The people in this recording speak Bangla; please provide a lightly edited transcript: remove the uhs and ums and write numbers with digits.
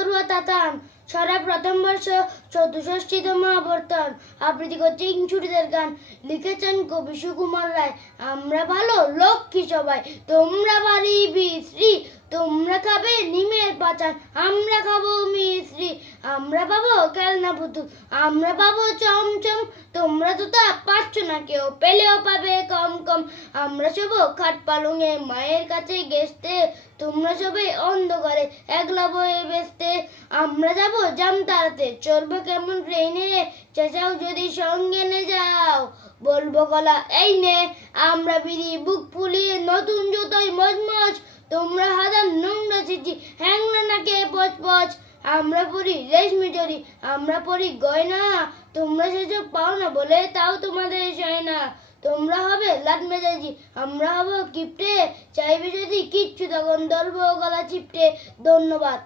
পড়ুয়া তাতান সারা প্রথম বর্ষ 64তম আবর্তন আবৃত্তি করছে ছুটিদের গান। লিখেছেন কবি সুকুমার রায়। আমরা ভালো লক্ষ্মী সবাই, তোমরা বাড়ি বিশ্রী, তোমরা খাবে নিমের পাচান, আমরা খাবো মিশ্রি। আমরা পাবো খেলনা পুতুল, আমরা পাবো চমচম, তোমরা তো তা পাচ্ছ না কেউ, পেলেও পাবে কম কম। আমরা শোবো খাট পালঙে মায়ের কাছে গেস্তে, তোমরা সবে অন্ধকারে একলা বয়ে বেসতে। আমরা যাবো জামতারাতে, চলবো কেমন ট্রেনে, চেঁচাও যদি সঙ্গে নে যাও, বলবো গলা এই নে। আমরা বিড়ি বুক ফুলিয়ে নতুন জুতোয় মজমজ, তোমরা হাজার নোংরা চিঠি হ্যাংলা নাকে পচ পচ। আমরা পড়ি রেশমি জরি, আমরা পড়ি গয়না, তোমরা সেসব পাও না বলে তাও তোমাদের চাই না। তোমরা হবে লাট মেজাজি, আমরা হব কিপটে, চাইবে যদি কিচ্ছু তখন ধরবো গলা চিপটে। ধন্যবাদ।